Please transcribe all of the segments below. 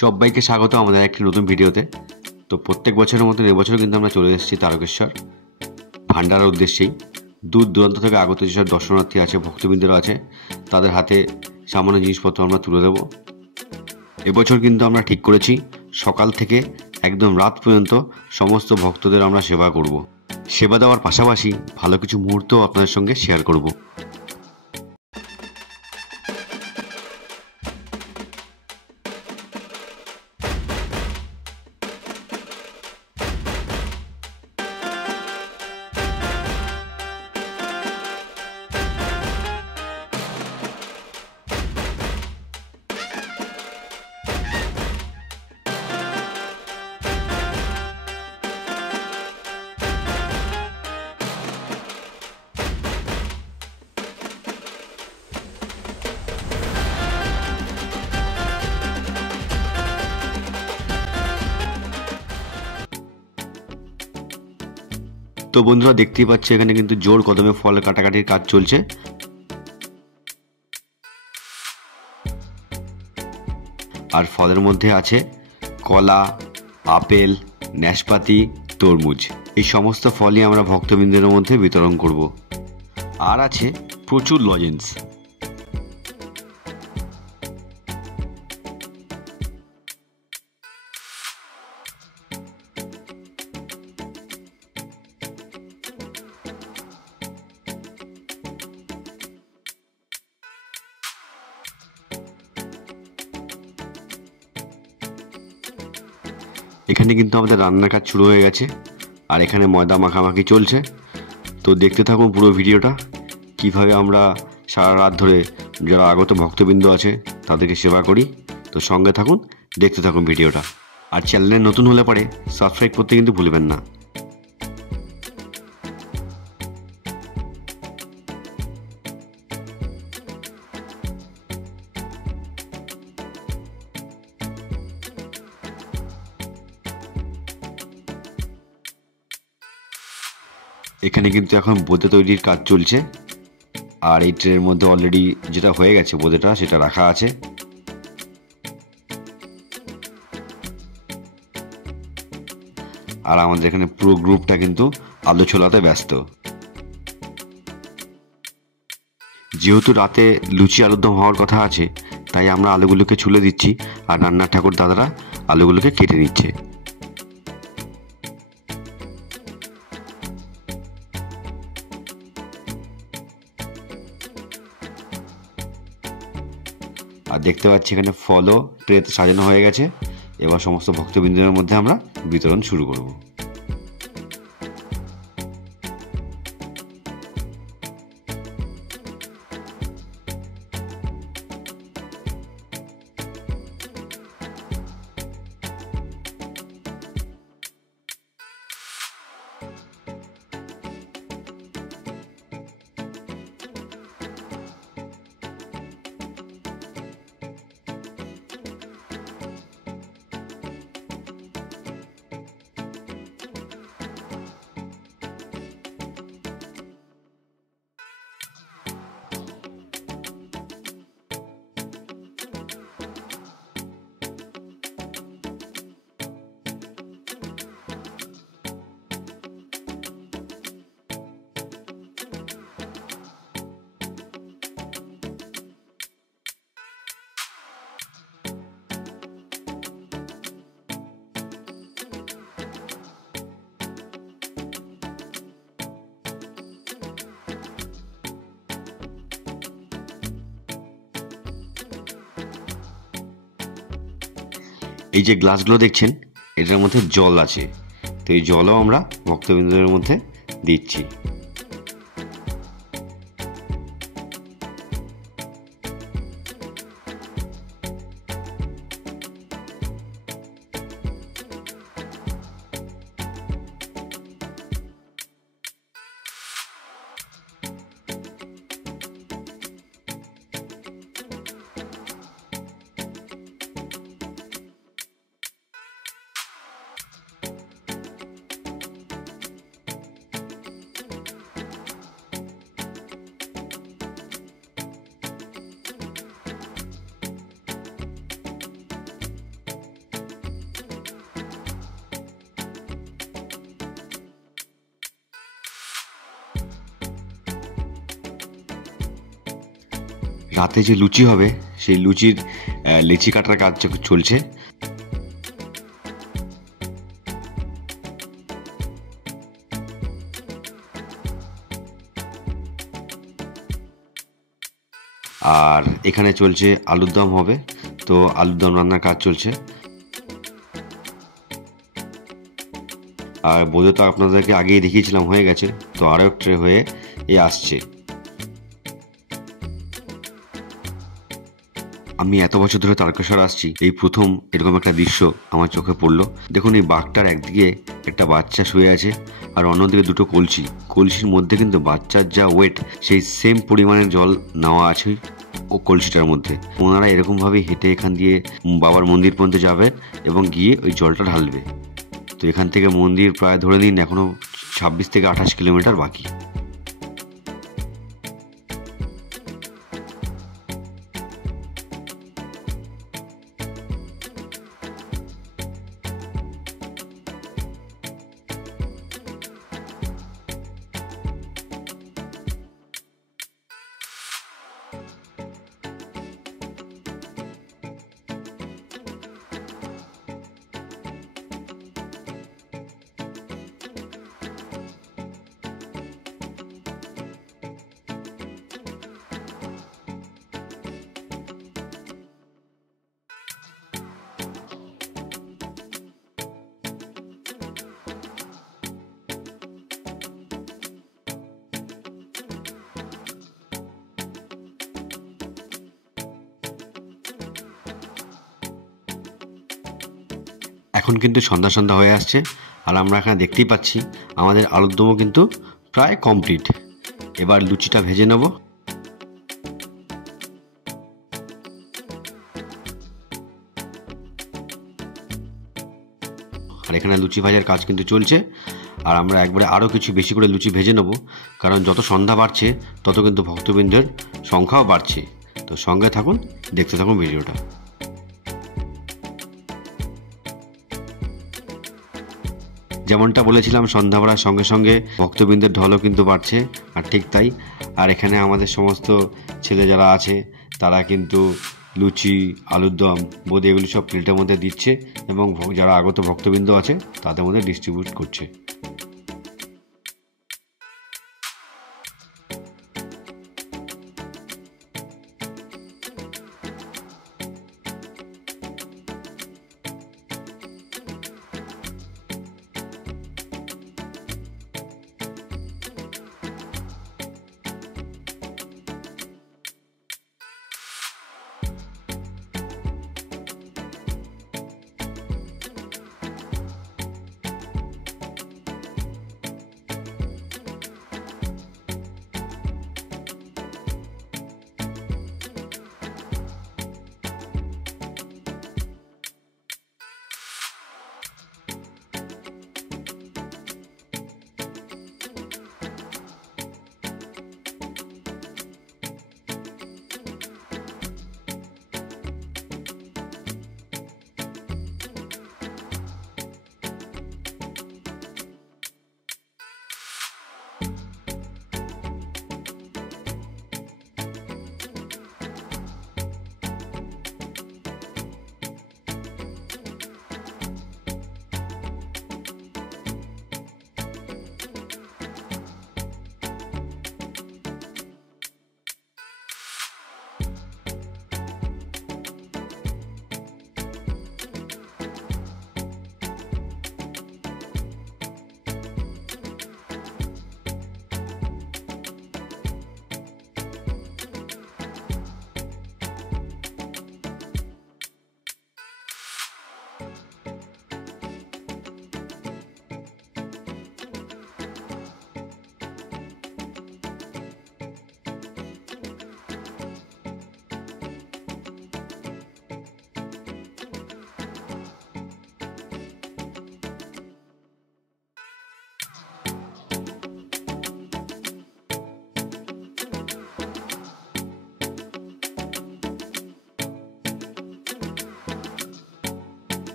সবাইকে স্বাগত আমাদের একটি নতুন ভিডিওতে। তো প্রত্যেক বছরের মতন এবছরও কিন্তু আমরা চলে এসেছি তারকেশ্বর ভান্ডারার উদ্দেশ্যেই। দূর দূরান্ত থেকে আগত যেসব দর্শনার্থী আছে, ভক্তবৃন্দরা আছে, তাদের হাতে সামান্য জিনিসপত্র আমরা তুলে দেব। এবছর কিন্তু আমরা ঠিক করেছি সকাল থেকে একদম রাত পর্যন্ত সমস্ত ভক্তদের আমরা সেবা করব। সেবা দেওয়ার পাশাপাশি ভালো কিছু মুহূর্তও আপনাদের সঙ্গে শেয়ার করব। তো বন্ধুরা দেখতেই পাচ্ছি এখানে কিন্তু জোর কদমে ফল কাটাকাটির কাজ চলছে। আর ফলের মধ্যে আছে কলা, আপেল, নাশপাতি, তরমুজ। এই সমস্ত ফলই আমরা ভক্তবৃন্দের মধ্যে বিতরণ করব। আর আছে প্রচুর লজেন্স। এখানে কিন্তু আমাদের রান্নার কাজ শুরু হয়ে গেছে, আর এখানে ময়দা মাখামাখি চলছে। তো দেখতে থাকুন পুরো ভিডিওটা, কিভাবে আমরা সারা রাত ধরে যারা আগত ভক্তবৃন্দ আছে তাদেরকে সেবা করি। তো সঙ্গে থাকুন, দেখতে থাকুন ভিডিওটা। আর চ্যানেলে নতুন হলে পরে সাবস্ক্রাইব করতে কিন্তু ভুলবেন না। এখানে কিন্তু এখন বোঁদে তৈরির কাজ চলছে, আর এই ট্রের মধ্যে অলরেডি যেটা হয়ে গেছে বোঁদেটা সেটা রাখা আছে। আর আমাদের এখানে পুরো গ্রুপটা কিন্তু আলু ছোলাতে ব্যস্ত। যেহেতু রাতে লুচি আলুর দম হওয়ার কথা আছে, তাই আমরা আলুগুলোকে ছুলে দিচ্ছি, আর রান্নার ঠাকুর দাদারা আলুগুলোকে কেটে নিচ্ছে। আর দেখতে পাচ্ছি এখানে ফলও ট্রেতে সাজানো হয়ে গেছে। এবার সমস্ত ভক্তবৃন্দের মধ্যে আমরা বিতরণ শুরু করব। এই যে গ্লাসগুলো দেখছেন, এটার মধ্যে জল আছে। তো এই জলও আমরা ভক্তবৃন্দের মধ্যে দিচ্ছি। রাতে যে লুচি হবে সেই লুচির লেচি কাটার কাজ চলছে। আর এখানে চলছে আলুর দম হবে, তো আলুর দম রান্নার কাজ চলছে। আর বোঝো তো আপনাদেরকে আগেই দেখিয়েছিলাম হয়ে গেছে, তো আরও ট্রে হয়ে আসছে। আমি এত বছর ধরে তারকেশ্বর আসছি, এই প্রথম এরকম একটা দৃশ্য আমার চোখে পড়লো। দেখুন এই বাঘটার একদিকে একটা বাচ্চা শুয়ে আছে আর অন্যদিকে দুটো কলসি, কলসির মধ্যে কিন্তু বাচ্চার যা ওয়েট সেই সেম পরিমাণের জল নেওয়া আছে ও কলসিটার মধ্যে। ওনারা এরকমভাবে হেঁটে এখান দিয়ে বাবার মন্দির পর্যন্ত যাবে এবং গিয়ে ওই জলটা ঢালবে। তো এখান থেকে মন্দির প্রায় ধরে নিন এখনো 26 থেকে 28 কিলোমিটার বাকি। এখন কিন্তু সন্ধ্যা সন্ধ্যা হয়ে আসছে আর আমরা এখানে দেখতেই পাচ্ছি আমাদের আলুর দমও কিন্তু প্রায় কমপ্লিট। এবার লুচিটা ভেজে নেব। আর এখানে লুচি ভাজার কাজ কিন্তু চলছে, আর আমরা একবারে আরও কিছু বেশি করে লুচি ভেজে নেব, কারণ যত সন্ধ্যা বাড়ছে তত কিন্তু ভক্তবৃন্দের সংখ্যাও বাড়ছে। তো সঙ্গে থাকুন, দেখতে থাকুন ভিডিওটা। যেমনটা বলেছিলাম সন্ধ্যা বাড়ার সঙ্গে সঙ্গে ভক্তবৃন্দের ঢলও কিন্তু বাড়ছে, আর ঠিক তাই। আর এখানে আমাদের সমস্ত ছেলে যারা আছে তারা কিন্তু লুচি, আলুর দম, বোঁদে এগুলি সব প্লেটের মধ্যে দিচ্ছে এবং যারা আগত ভক্তবৃন্দ আছে তাদের মধ্যে ডিস্ট্রিবিউট করছে।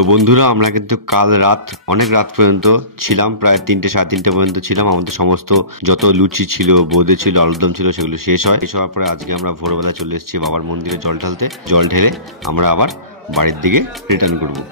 তো বন্ধুরা, আমরা কিন্তু কাল রাত অনেক রাত পর্যন্ত ছিলাম, প্রায় 3টে সাড়ে 3টে পর্যন্ত ছিলাম। আমাদের সমস্ত যত লুচি ছিল, বোঁদে ছিল, আলুরদম ছিল, সেগুলো শেষ হয়। শেষ হওয়ার পরে আজকে আমরা ভোরবেলা চলে এসেছি বাবার মন্দিরে জল ঢালতে। জল ঢেলে আমরা আবার বাড়ির দিকে রিটার্ন করবো।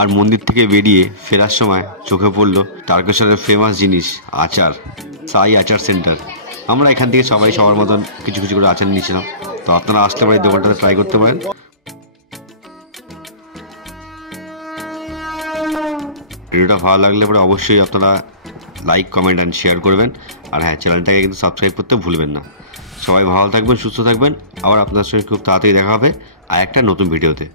আর মন্দির থেকে বেরিয়ে ফেরার সময় চোখে পড়লো তারকেশ্বরের ফেমাস জিনিস আচার, সাই আচার সেন্টার। আমরা এখান থেকে সবাই সবার মতন কিছু কিছু করে আচার নিয়েছিলাম। তো আপনারা আসতে পারেন, দোকানটাতে ট্রাই করতে পারেন। ভিডিওটা ভালো লাগলে পরে অবশ্যই আপনারা লাইক, কমেন্ট অ্যান্ড শেয়ার করবেন। আর হ্যাঁ, চ্যানেলটাকে কিন্তু সাবস্ক্রাইব করতে ভুলবেন না। সবাই ভালো থাকবেন, সুস্থ থাকবেন। আবার আপনাদের সঙ্গে খুব তাড়াতাড়ি দেখা হবে আর একটা নতুন ভিডিওতে।